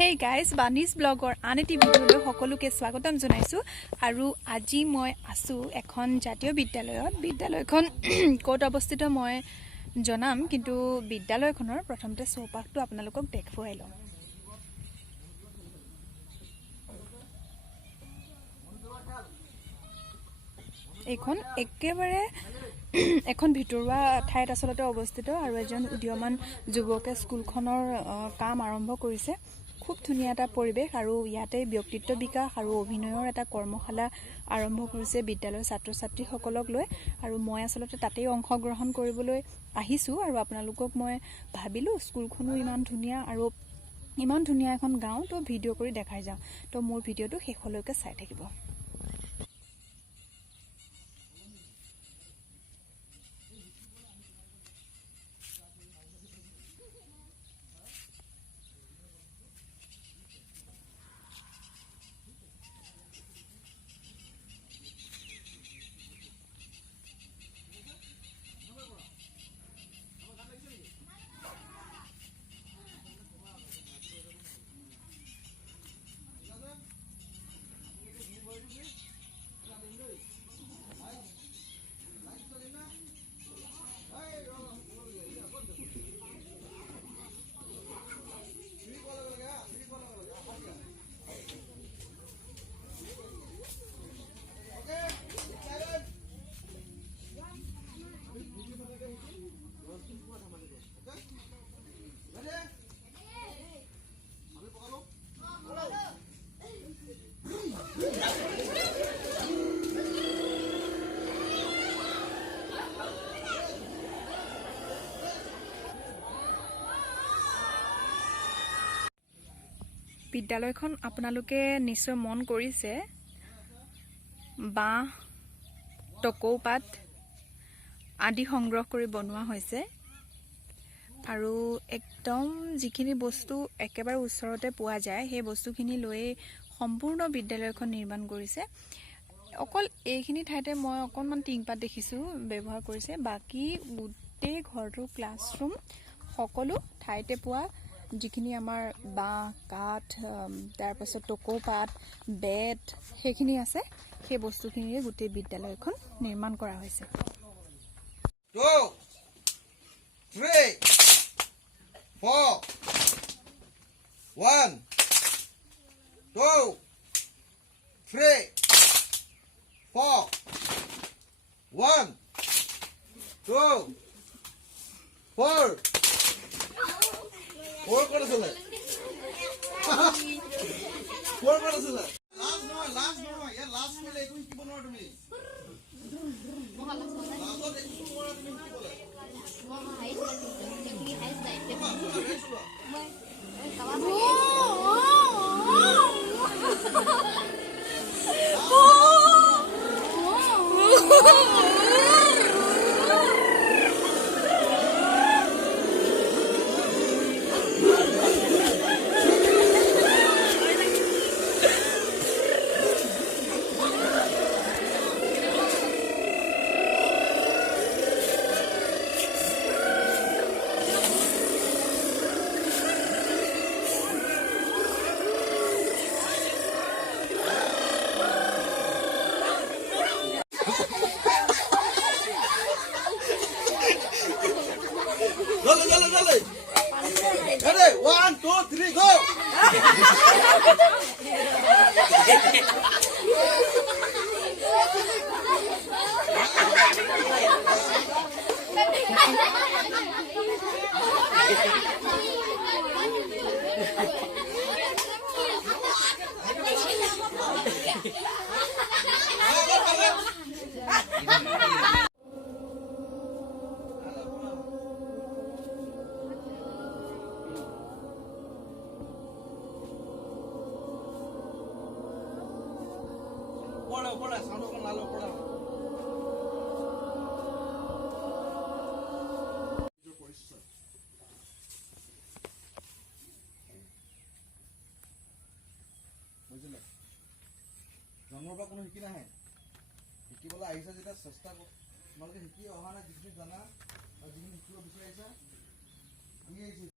Hey guys, Bunny's blogger আনেটি ভিডিঅ'লৈ সকলোকে স্বাগতম জনাইছো আৰু আজি মই আছো এখন জাতীয় বিদ্যালয়খন ক'ত অৱস্থিত মই জনাম কিন্তু বিদ্যালয়খনৰ প্ৰথমতে চৌপাশটো আপোনালোকক দেখুৱাই লম এখন একেবাৰে এখন ভিতৰুৱা ঠাইত আসলতে অৱস্থিত আৰু এজন উদীয়মান যুৱকে স্কুলখনৰ কাম আৰম্ভ কৰিছে খুব ধুনীয়া এটা পৰিবেশ আৰু ইয়াতে ব্যক্তিত্ব বিকাশ আৰু অভিনয়ৰ এটা কৰ্মশালা আৰম্ভ কৰিছে বিদ্যালয়ৰ ছাত্ৰ-ছাত্ৰীসকলক লৈ আৰু মই আসলতে তাতেই অংশগ্ৰহণ কৰিবলৈ আহিছো আৰু আপোনালোকক মই ভাবিলো স্কুলখনো ইমান ধুনীয়া আৰু ইমান ধুনীয়া এখন গাঁও তো ভিডিঅ' কৰি দেখাই যাওঁ তো মোৰ ভিডিঅ'টো শেষলৈকে চাই থাকিব বিদ্যালয়খন আপোনালোকে নিশ্চয় মন কৰিছে বাঁহ টকৌপাত আদি সংগ্ৰহ কৰি বনোৱা হৈছে আৰু একদম যিখিনি বস্তু একেবাৰে ওচৰতে পোৱা যায় সেই বস্তুখিনি লৈ সম্পূৰ্ণ বিদ্যালয়খন নিৰ্মাণ কৰিছে অকল এইখিনি ঠাইতে মই অকণমান টিংপাত দেখিছো ব্যৱহাৰ কৰিছে বাকি গোটেই ঘৰটো ক্লাছৰুম সকলো ঠাইতে পোৱা যিখিনি আমাৰ বাঁহ কাঠ তাৰ পাছত টকৌপাত বেত সেইখিনি আছে সেই বস্তুখিনিৰে গোটেই বিদ্যালয়খন নিৰ্মাণ কৰা হৈছে 2 3 4 1 2 3 4 1 2 4 Four করে চলে ফোর করে চলে লাস্ট নয় ইয়ার লাস্ট মিলে এখন কি বলছো তুমি লাস্ট দেখো তোমরা তুমি কি বলে হাই টেকনিক হাই Dale. Ready? 1, 2, 3, go! Pora, sound con la locura. বুঝলে জন্মৰ পৰা কোনো শিকি নাহে শিকিবলৈ আহিছে যেতিয়া চেষ্টা তোমালোকে শিকি অহা নাই যিখিনি জানা আৰু যিখিনি শিকিব বিচাৰিছা আমি